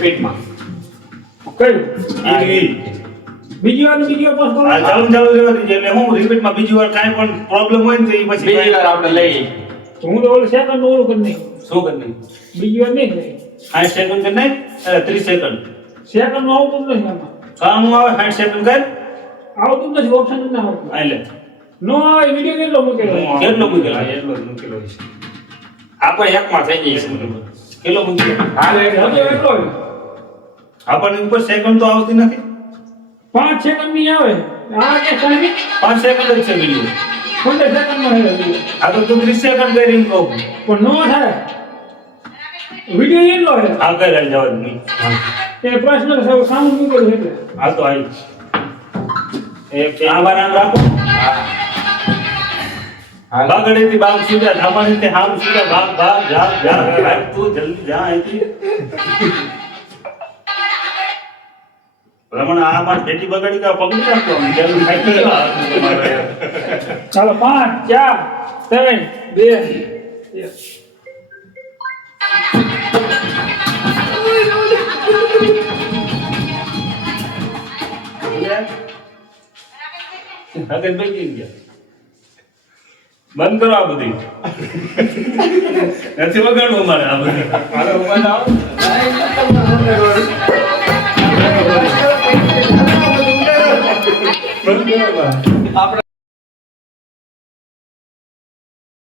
પેટમાં કયું બીજી બીજી વાર પોસ્ટ કરો ચાલુ રહેવા દીજે એટલે હું રિપીટમાં બીજી વાર કાંઈ પણ પ્રોબ્લેમ હોય ને તો એ પછી બીજી વાર આપણે લઈ તો હું તો ઓલું સેકન્ડ ઓલું કરી નાખ્યું શું કરી બીજી વાર નહીં કરી 60 સેકન્ડ કરી નાખ 30 સેકન્ડ સેકન્ડ નું આવતું જ નથી આમાં કામ આવે 60 સેકન્ડ કર આવતું જ નથી ઓપ્શન જ ના આવતું આ લે નો આવે વિડિયો કેટલો મૂકેલો કેટલો મૂકેલો એટલો જ મૂકેલો છે આપણે એકમાં થઈ જઈએ કેટલો મૂકેલો હાલે હજી એટલો આપણને ઉપર સેકન્ડ તો આવતી નથી 5 સેકન્ડ ની આવે આ કે સાહેબ 5 સેકન્ડ જ છે વિડિયો 15 સેકન્ડ માં હે video. આ તો તું 30 સેકન્ડ કરીને કહું પણ નો થાય વિડિયો એટલો હે આ કઈ રહી જવા નહીં એ પ્રશ્ન સામે મૂકેલો એટલે આ તો આવી આ વાર આમ રાખો બાગડેથી બાગ સુધા ધામાથી હામ સુધા ભાગ ભાગ જા જા ભાગ તું જલ્દી જા અહીંથી રમણ આ માર બેટી બગાડી કા પકડી રાખો આમ જલ્દી સાયકલ ચાલો 5 4 3 2 1 આગળ બેસી ગયા બંધ કરો આ બધી નથી વગાડવું મારે આ બધી હાલો ઉભા થાઓ બંધ કરો બા. આપણે